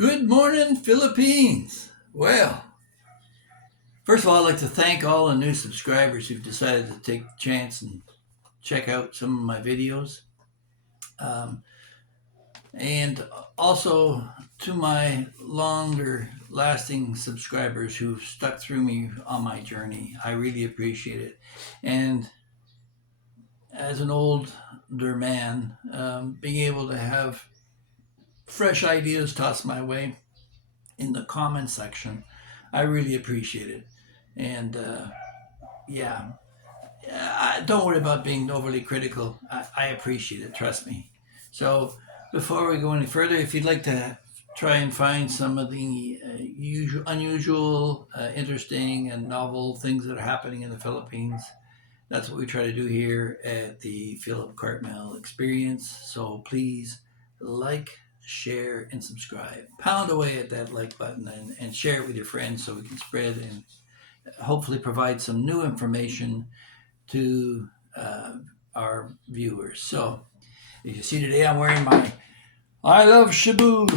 Good morning, Philippines. Well, first of all, I'd like to thank all the new subscribers who've decided to take the chance and check out some of my videos. Um, and also to my longer lasting subscribers who've stuck through me on my journey. I really appreciate it. And as an older man, being able to have fresh ideas tossed my way in the comment section, I really appreciate it. And yeah, don't worry about being overly critical. I appreciate it, trust me. So, before we go any further, if you'd like to try and find some of the unusual, interesting, and novel things that are happening in the Philippines, that's what we try to do here at the Philip Cartmel Experience. So, please like, share, and subscribe. Pound away at that like button and share it with your friends so we can spread and hopefully provide some new information to uh, our viewers. So, as you see today, I'm wearing my I Love Cebu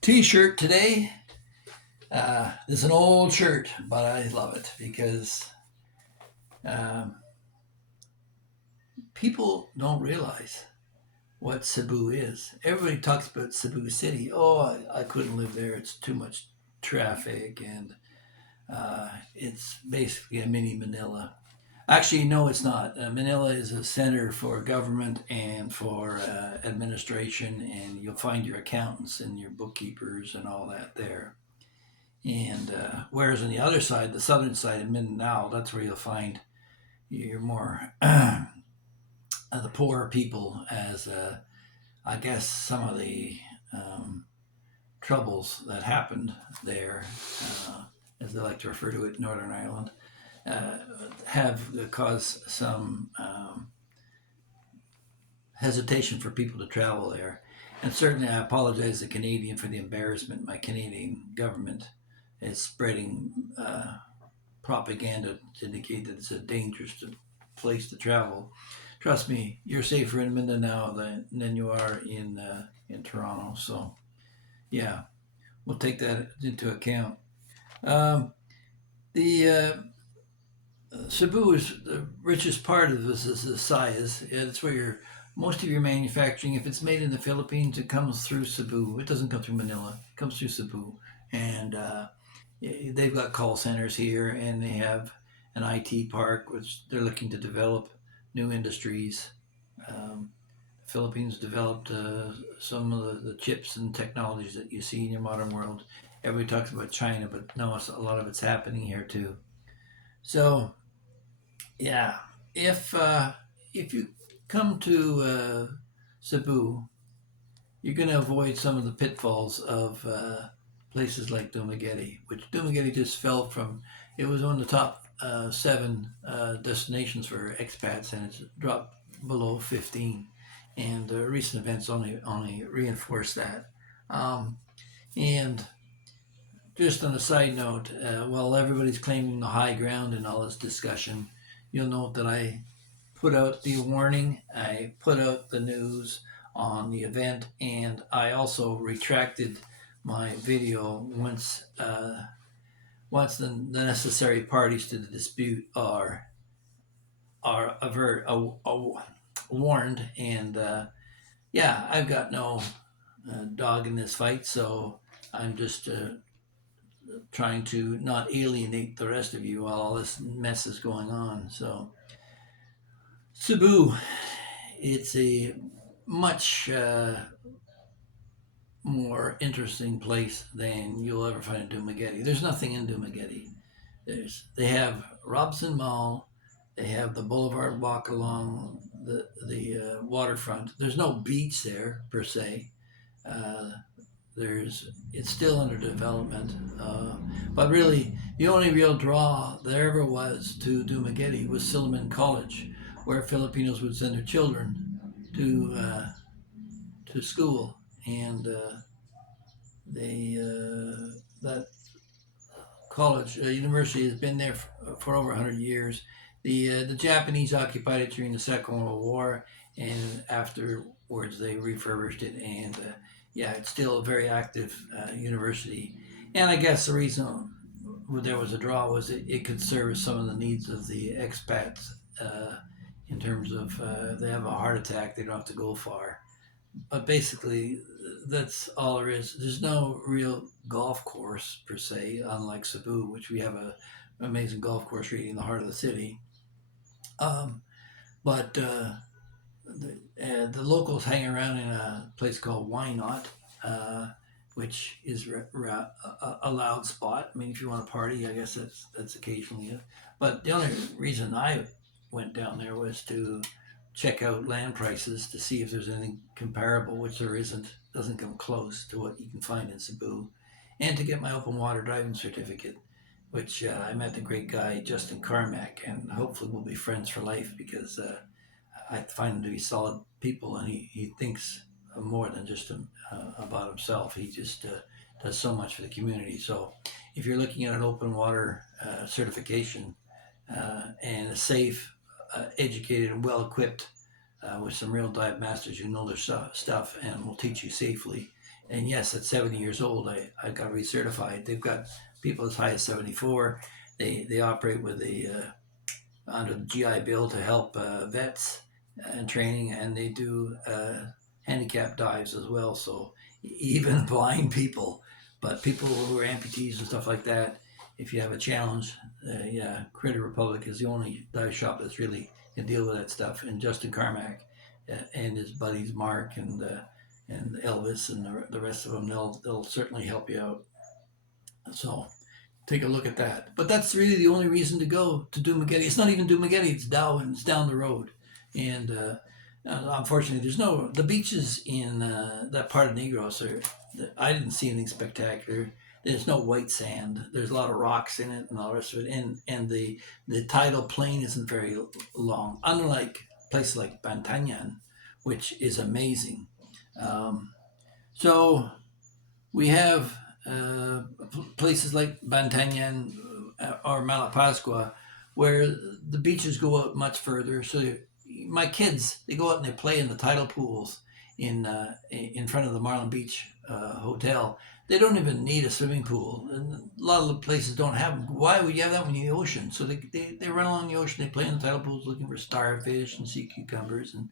t-shirt today. This is an old shirt, but I love it because um, people don't realize what Cebu is. Everybody talks about Cebu City. Oh, I couldn't live there. It's too much traffic, and it's basically a mini Manila. Actually, no, it's not. Manila is a center for government and for administration, and you'll find your accountants and your bookkeepers and all that there. And whereas on the other side, the southern side of Mindanao, that's where you'll find your more the poorer people, as I guess some of the um, troubles that happened there, as they like to refer to it, Northern Ireland, uh, have caused some hesitation for people to travel there. And certainly, I apologize to Canadian for the embarrassment my Canadian government is spreading propaganda to indicate that it's a dangerous place to travel. Trust me, you're safer in Mindanao than you are in Toronto. So, yeah, we'll take that into account. Um, the Cebu is the richest part of this is the Visayas. It's where most of your manufacturing, if it's made in the Philippines, it comes through Cebu. It doesn't come through Manila. It comes through Cebu, and they've got call centers here, and they have an IT park which they're looking to develop new industries. Um, the Philippines developed some of the chips and technologies that you see in your modern world. Everybody talks about China, but no, a lot of it's happening here too. So yeah, if uh, if you come to Cebu, you're going to avoid some of the pitfalls of places like Dumaguete, which Dumaguete just fell from. It was on the top seven destinations for expats, and it's dropped below 15. And recent events only reinforce that. Um, and just on a side note, while everybody's claiming the high ground in all this discussion, you'll note that I put out the warning, I put out the news on the event, and I also retracted my video once the necessary parties to the dispute are warned. And yeah, I've got no dog in this fight, so I'm just trying to not alienate the rest of you while all this mess is going on. So Cebu, it's a much more interesting place than you'll ever find in Dumaguete. There's nothing in Dumaguete. They have Robson Mall, they have the Boulevard walk along the waterfront. There's no beach there per se. Uh, there's it's still under development, but really the only real draw there ever was to Dumaguete was Silliman College, where Filipinos would send their children to school, and that college university has been there for over 100 years. The Japanese occupied it during the Second World War, and afterwards they refurbished it, and yeah, it's still a very active university. And I guess the reason there was a draw was it could service some of the needs of the expats in terms of they have a heart attack, they don't have to go far. But basically, that's all there is. There's no real golf course per se, unlike Cebu, which we have a amazing golf course right in the heart of the city. Um, but the locals hang around in a place called Why Not, uh, which is a loud spot. I mean, if you want to party, I guess that's occasionally it. But the only reason I went down there was to check out land prices to see if there's anything comparable, which there isn't. Doesn't come close to what you can find in Cebu, and to get my open water driving certificate, which I met the great guy Justin Carmack, and hopefully we'll be friends for life because I find him to be solid people, and he thinks more than just about himself. He just does so much for the community. So, if you're looking at an open water certification and a safe, educated, and well equipped with some real dive masters who know their stuff and will teach you safely. And yes, at 70 years old, I got recertified. They've got people as high as 74. They operate with under the GI Bill to help vets and training, and they do handicap dives as well. So even blind people, but people who are amputees and stuff like that, if you have a challenge, yeah, Critter Republic is the only dive shop that's really can deal with that stuff. And Justin Carmack and his buddies Mark and Elvis and the rest of them, they'll certainly help you out. So take a look at that. But that's really the only reason to go to Dumaguete. It's not even Dumaguete; it's Darwin. It's down the road, and unfortunately, there's no the beaches in that part of Negros are. I didn't see anything spectacular. There's no white sand. There's a lot of rocks in it and all the rest of it, and the tidal plane isn't very long. Unlike places like Bantayan, which is amazing. Um, so we have places like Bantayan or Malapascua where the beaches go out much further. So my kids, they go out and they play in the tidal pools in front of the Marlin Beach Hotel. They don't even need a swimming pool. And a lot of the places don't have them. Why would you have that when you're in the ocean? So they run along the ocean, they play in the tidal pools looking for starfish and sea cucumbers and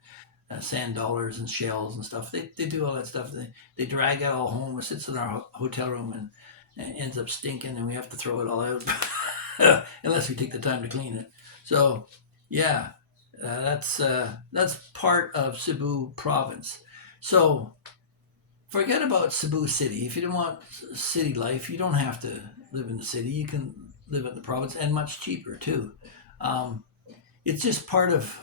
sand dollars and shells and stuff. They do all that stuff. They drag it all home. It sits in our hotel room and ends up stinking, and we have to throw it all out unless we take the time to clean it. So, yeah, that's part of Cebu province. So forget about Cebu city. If you don't want city life, you don't have to live in the city. You can live in the province, and much cheaper too. Um, it's just part of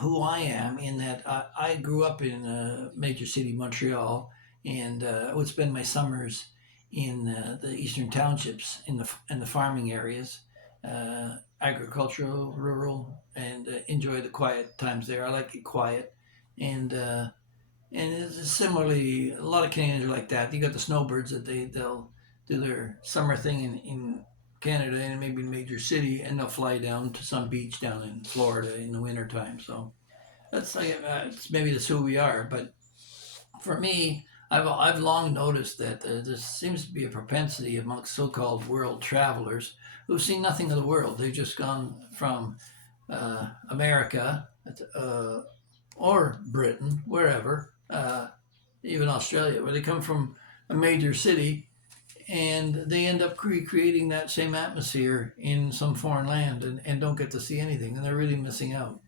who I am in that I grew up in a major city, Montreal, and I would spend my summers in the eastern townships in the farming areas, agricultural, rural, and enjoy the quiet times there. I like it quiet, and it's similarly a lot of Canadians are like that. You got the snowbirds that they'll do their summer thing in Canada and maybe a major city, and they'll fly down to some beach down in Florida in the wintertime. So that's like it's maybe that's who we are. But for me, I've long noticed that there seems to be a propensity amongst so-called world travelers who've seen nothing of the world. They've just gone from America uh, or Britain, wherever, even Australia, where they come from a major city and they end up recreating that same atmosphere in some foreign land and don't get to see anything, and they're really missing out.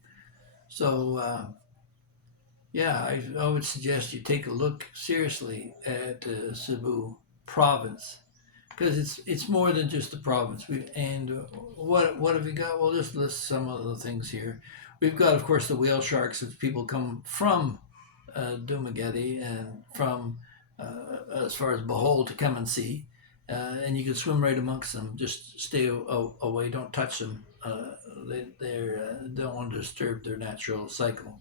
So, yeah, I would suggest you take a look seriously at Cebu province because it's more than just a province. What have we got? Well, just list some of the things here. We've got, of course, the whale sharks that people come from Dumaguete and from as far as Bohol to come and see. And you can swim right amongst them. Just stay away. Don't touch them. They don't want to disturb their natural cycle.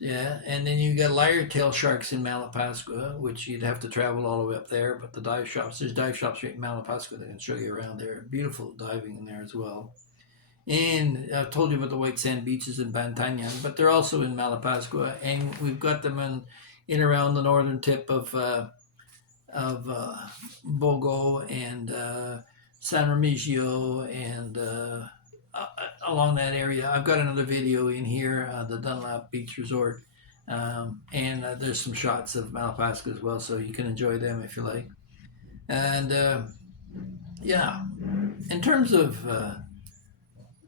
Yeah, and then you got lyre tail sharks in Malapascua, which you'd have to travel all the way up there. But there's dive shops right in Malapascua that can show you around there. Beautiful diving in there as well. And I've told you about the white sand beaches in Bantayan, but they're also in Malapascua, and we've got them in around the northern tip of Bogo and San Remigio and along that area. I've got another video in here, the Dunlap Beach Resort, and there's some shots of Malapascua as well, so you can enjoy them if you like. And yeah, in terms of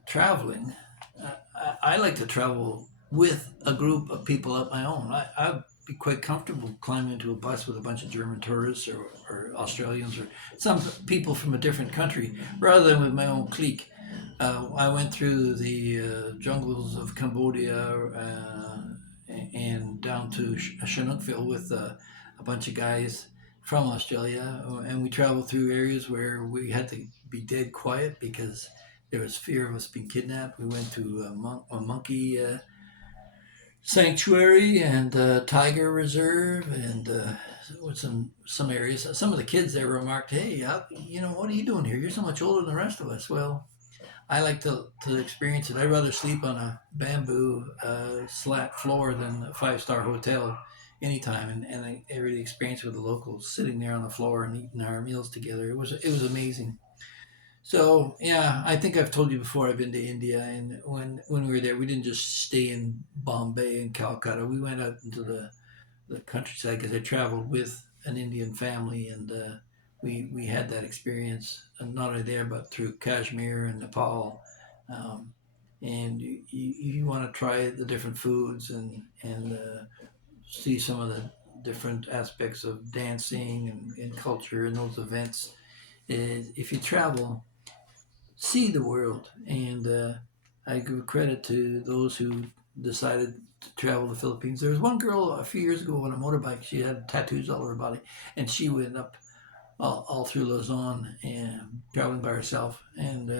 traveling, I like to travel with a group of people of my own. I'd be quite comfortable climbing into a bus with a bunch of German tourists or Australians or some people from a different country rather than with my own clique. I went through the jungles of Cambodia and down to Chinookville with a bunch of guys from Australia, and we traveled through areas where we had to be dead quiet because there was fear of us being kidnapped. We went to a monkey sanctuary and tiger reserve, and with some areas. Some of the kids there remarked, "Hey, what are you doing here? You're so much older than the rest of us." Well, I like to experience it. I'd rather sleep on a bamboo slat floor than a 5-star hotel anytime. And I really experienced with the locals sitting there on the floor and eating our meals together. It was amazing. So yeah, I think I've told you before. I've been to India, and when we were there, we didn't just stay in Bombay and Calcutta. We went out into the countryside because I traveled with an Indian family, and we had that experience not only there but through Kashmir and Nepal. Um, and you want to try the different foods and see some of the different aspects of dancing and culture and those events. If you travel, see the world. And I give credit to those who decided to travel the Philippines. There was one girl a few years ago on a motorbike. She had tattoos all over her body, and she went up all through Luzon and traveling by herself. And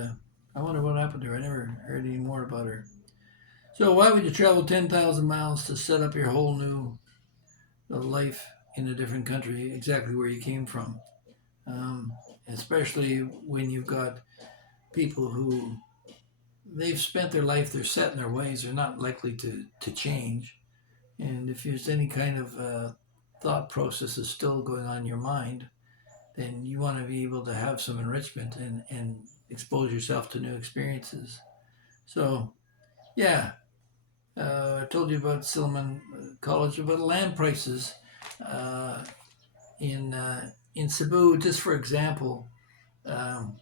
I wonder what happened to her. I never heard any more about her. So why would you travel 10,000 miles to set up your whole new life in a different country, exactly where you came from? Um, Especially when you've got people who they've spent their life, they're set in their ways, they're not likely to change. And if there's any kind of thought process is still going on in your mind, then you want to be able to have some enrichment and expose yourself to new experiences. So, yeah, I told you about Silliman College, about land prices uh, in Cebu, just for example. Um,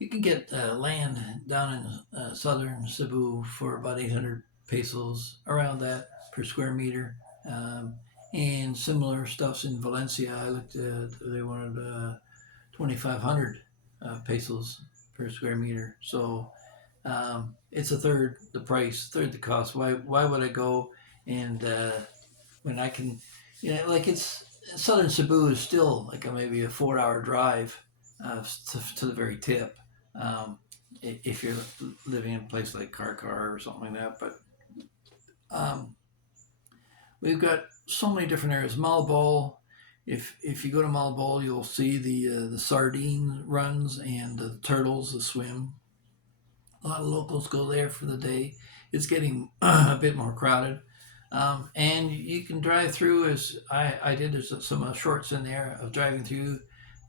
You can get land down in southern Cebu for about 800 pesos, around that per square meter. Um, and similar stuffs in Valencia. I looked at, they wanted 2,500 pesos per square meter. So it's a third the price, third the cost. Why would I go and when I can, like it's southern Cebu is still like maybe a 4-hour drive to the very tip. Um, if you're living in a place like Karkar or something like that, but um, we've got so many different areas. Malabol, if you go to Malabol, you'll see the sardine runs and the turtles that swim. A lot of locals go there for the day. It's getting a bit more crowded. And you can drive through, as I did, there's some shorts in there of driving through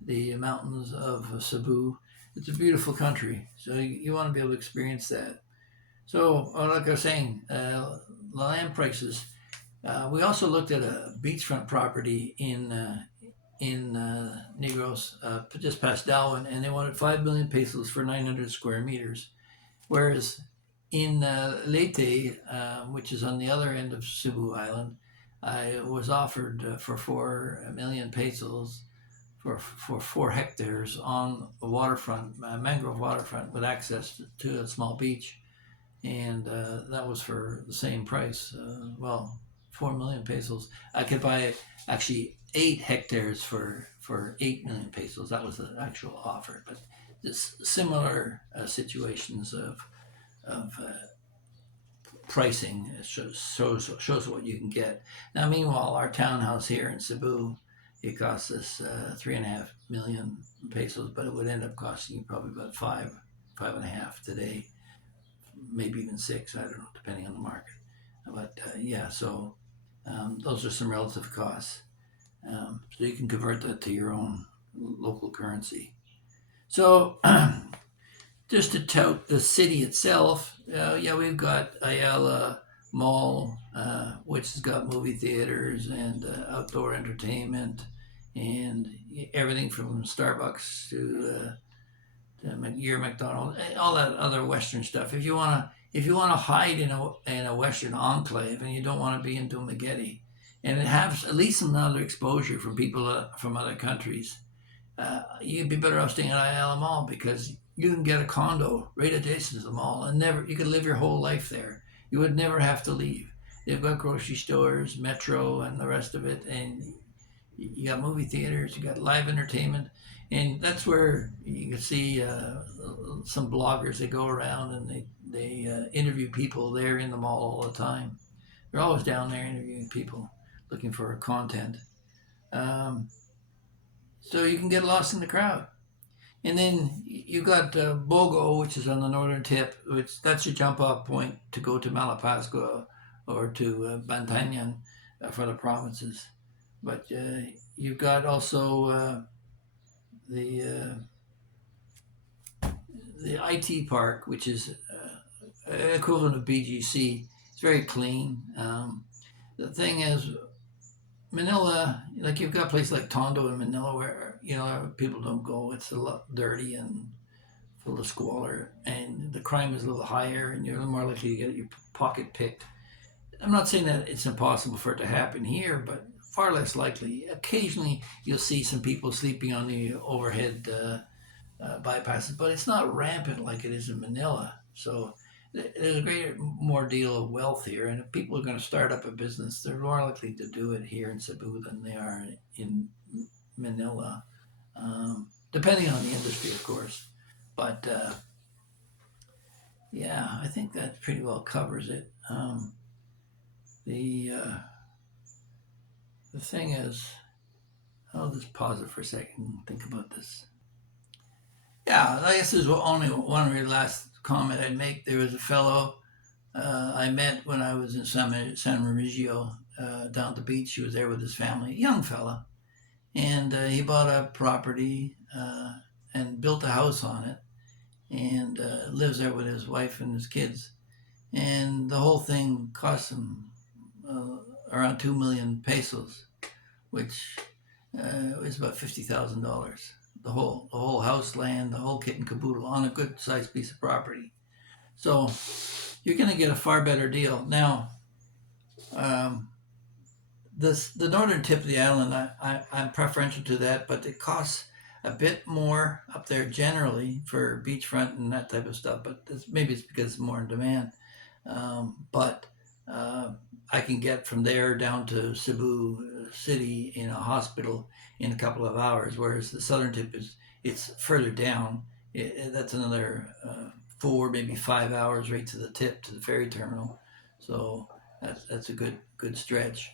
the mountains of Cebu. It's a beautiful country, so you want to be able to experience that. So, like I was saying, land prices. We also looked at a beachfront property in Negros, just past Darwin, and they wanted 5 million pesos for 900 square meters. Whereas in Leyte, which is on the other end of Cebu Island, I was offered for 4 million pesos for 4 hectares on the waterfront, mangrove waterfront, with access to a small beach, and that was for the same price. 4 million pesos. I could buy actually 8 hectares for 8 million pesos. That was the actual offer, but just similar situations of pricing shows what you can get. Now, meanwhile, our townhouse here in Cebu, it costs us 3.5 million pesos, but it would end up costing you probably about 5.5 today, maybe even 6. I don't know, depending on the market. But yeah, so Those are some relative costs. So you can convert that to your own local currency. So just to tout the city itself, yeah, we've got Ayala Mall, which has got movie theaters and outdoor entertainment and everything from Starbucks to your McDonald's, all that other Western stuff. If you wanna hide in a Western enclave and you don't want to be in Dumaguete, and it has at least another exposure from people from other countries, you'd be better off staying at Ayala Mall because you can get a condo right adjacent to the mall and never you could live your whole life there. You would never have to leave. They've got grocery stores, metro, and the rest of it, and you got movie theaters, you got live entertainment, and that's where you can see some bloggers. They go around and they interview people there in the mall all the time. They're always down there interviewing people, looking for content. Um, so you can get lost in the crowd. And then you got Bogo, which is on the northern tip, which that's your jump off point to go to Malapascua or to Bantayan for the provinces. But you've got also the the IT park, which is equivalent of BGC. It's very clean. The thing is, Manila, like you've got places like Tondo in Manila where people don't go. It's a lot dirty and full of squalor, and the crime is a little higher, and you're more likely to get your pocket picked. I'm not saying that it's impossible for it to happen here, but far less likely. Occasionally, you'll see some people sleeping on the overhead bypasses, but it's not rampant like it is in Manila. So there's a greater, more deal of wealth here, and if people are going to start up a business, they're more likely to do it here in Cebu than they are in Manila, depending on the industry, of course. But yeah, I think that pretty well covers it. The thing is, I'll just pause it for a second and think about this. Yeah, I guess there's only one really last comment I'd make. There was a fellow I met when I was in San Remigio down at the beach. He was there with his family, a young fella, and he bought a property and built a house on it, and lives there with his wife and his kids. And the whole thing cost him uh, around 2 million pesos, which is about $50,000. The whole house, land, the whole kit and caboodle on a good sized piece of property. So you're going to get a far better deal. Now, um, the northern tip of the island, I'm preferential to that, but it costs a bit more up there generally for beachfront and that type of stuff. But maybe it's because it's more in demand. But I can get from there down to Cebu City in a hospital in a couple of hours, whereas the southern tip it's further down. That's another 4 maybe 5 hours right to the tip to the ferry terminal. So that's a good stretch.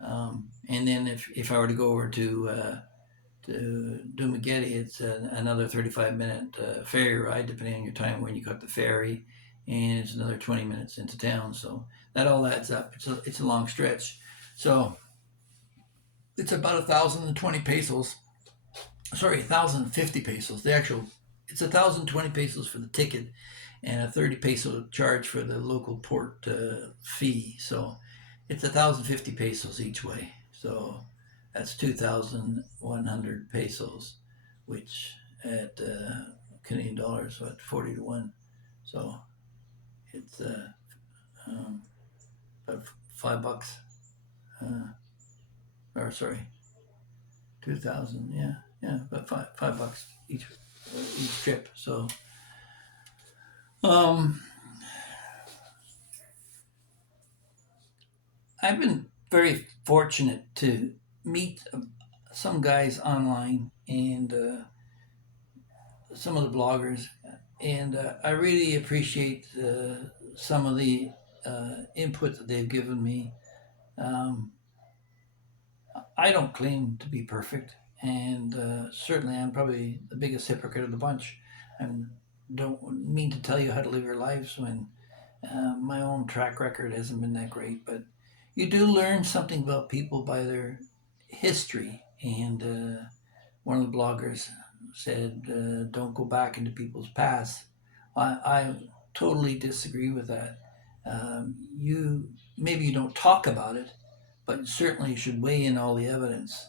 And then if I were to go over to Dumaguete, it's another 35-minute ferry ride, depending on your time when you cut the ferry, and it's another 20 minutes into town. So that all adds up. It's a long stretch. So it's about 1,020 pesos. Sorry, 1,050 pesos. The actual it's 1,020 pesos for the ticket, and a 30 peso charge for the local port fee. So it's 1,050 pesos each way. So that's 2,100 pesos, which at Canadian dollars, what, 40 to 1. So it's about $5. Uh, or sorry, 2,000. Yeah, about $5 each trip. So um, I've been very fortunate to meet some guys online and some of the bloggers, and I really appreciate some of the input that they've given me. Um, I don't claim to be perfect, and certainly I'm probably the biggest hypocrite of the bunch. I don't mean to tell you how to live your lives when my own track record hasn't been that great, but you do learn something about people by their history. And one of the bloggers said, "Don't go back into people's past." I totally disagree with that. You maybe you don't talk about it, but certainly you should weigh in all the evidence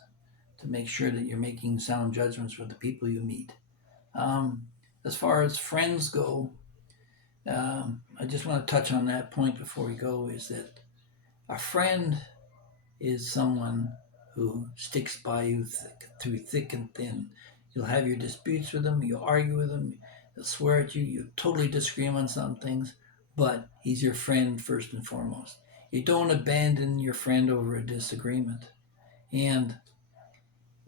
to make sure that you're making sound judgments with the people you meet. Um, as far as friends go, I just want to touch on that point before we go. Is that a friend is someone who sticks by you through thick and thin. You'll have your disputes with them, you'll argue with them, they'll swear at you, you totally disagree on some things, but he's your friend first and foremost. You don't abandon your friend over a disagreement. And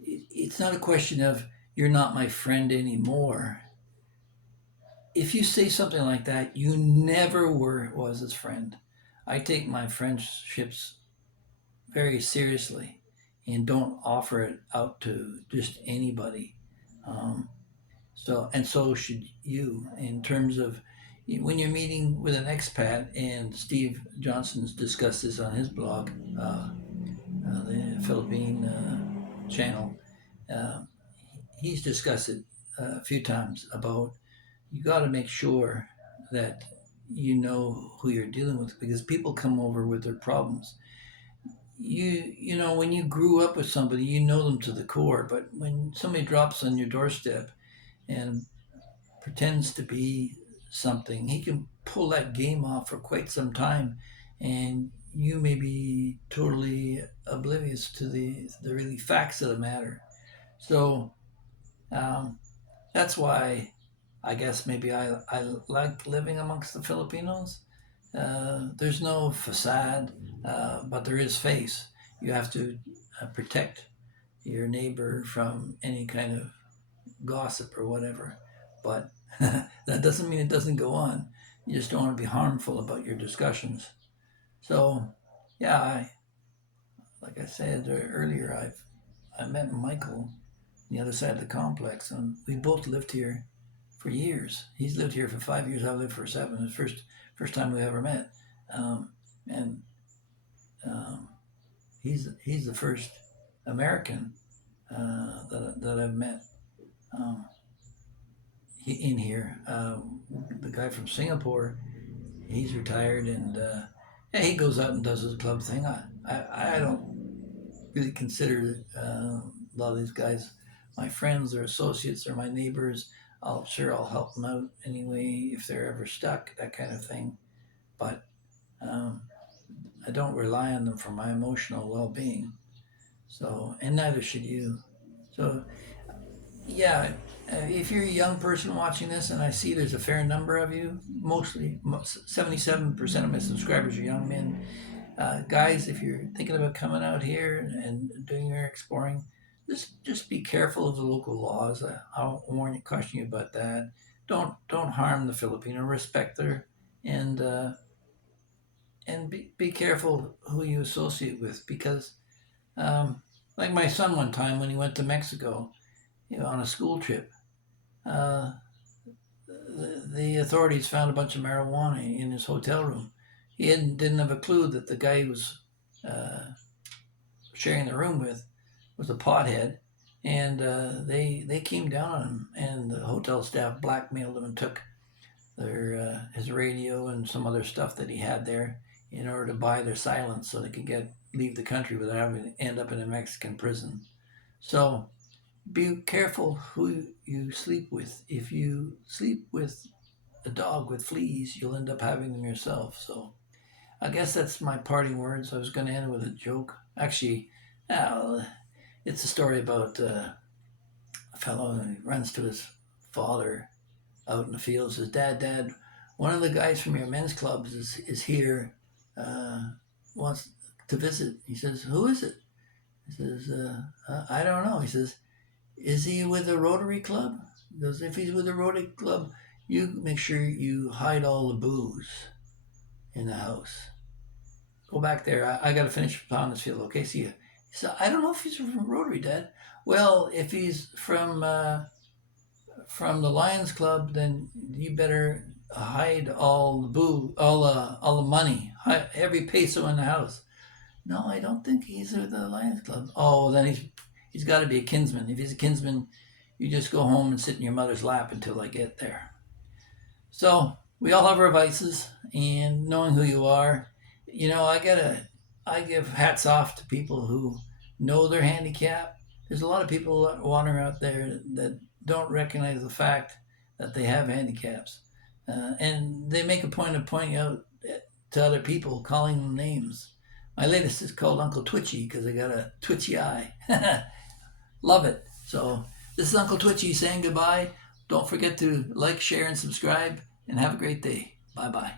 it's not a question of you're not my friend anymore. If you say something like that, you never was his friend. I take my friendships very seriously and don't offer it out to just anybody. Um, so should you in terms of when you're meeting with an expat, and Steve Johnson's discussed this on his blog, the Philippine channel. Uh, he's discussed it a few times about you got to make sure that you know who you're dealing with because people come over with their problems. You know when you grew up with somebody you know them to the core, but when somebody drops on your doorstep and pretends to be something, he can pull that game off for quite some time, and you may be totally oblivious to the really facts of the matter. So um, that's why I guess maybe I like living amongst the Filipinos. There's no facade, but there is face. You have to protect your neighbor from any kind of gossip or whatever. But that doesn't mean it doesn't go on. You just don't want to be harmful about your discussions. So, yeah, like I said earlier, I met Michael on the other side of the complex, and we both lived here for years. He's lived here for 5 years. I've lived for 7. It's the first time we ever met, um, and um, he's the first American that I've met um, in here. The guy from Singapore, he's retired, and yeah, he goes out and does his club thing. I don't really consider a lot of these guys my friends or associates or my neighbors. I'll help them out anyway if they're ever stuck, that kind of thing. But um, I don't rely on them for my emotional well-being. So, and neither should you. So, yeah, if you're a young person watching this, and I see there's a fair number of you, mostly 77% of my subscribers are young men. Guys, if you're thinking about coming out here and doing your exploring, just be careful of the local laws. I'll caution you about that. Don't harm the Filipino. Respect her, and be careful who you associate with because, um, like my son one time when he went to Mexico, on a school trip, uh, the authorities found a bunch of marijuana in his hotel room. He didn't have a clue that the guy he was uh, sharing the room with was a pothead, and they came down on him, and the hotel staff blackmailed him and took his radio and some other stuff that he had there in order to buy their silence so they could leave the country without having to end up in a Mexican prison. So be careful who you sleep with. If you sleep with a dog with fleas, you'll end up having them yourself. So I guess that's my parting words. I was going to end with a joke. Actually, it's a story about a fellow who runs to his father out in the field. Says, Dad, one of the guys from your men's clubs is here, wants to visit. He says, who is it? He says, I don't know. He says, is he with a Rotary Club? He goes, if he's with a Rotary Club, you make sure you hide all the booze in the house. Go back there. I got to finish plowing this field. Okay, see you. He said, I don't know if he's from Rotary, Dad. Well, if he's from the Lions Club, then you better hide all the money, every peso in the house. No, I don't think he's with the Lions Club. Oh, then he's got to be a kinsman. If he's a kinsman, you just go home and sit in your mother's lap until I get there. So we all have our vices, and knowing who you are, I give hats off to people who know their handicap. There's a lot of people wandering out there that don't recognize the fact that they have handicaps, and they make a point of pointing out to other people, calling them names. My latest is called Uncle Twitchy because I got a twitchy eye. Love it. So this is Uncle Twitchy saying goodbye. Don't forget to like, share, and subscribe, and have a great day. Bye bye.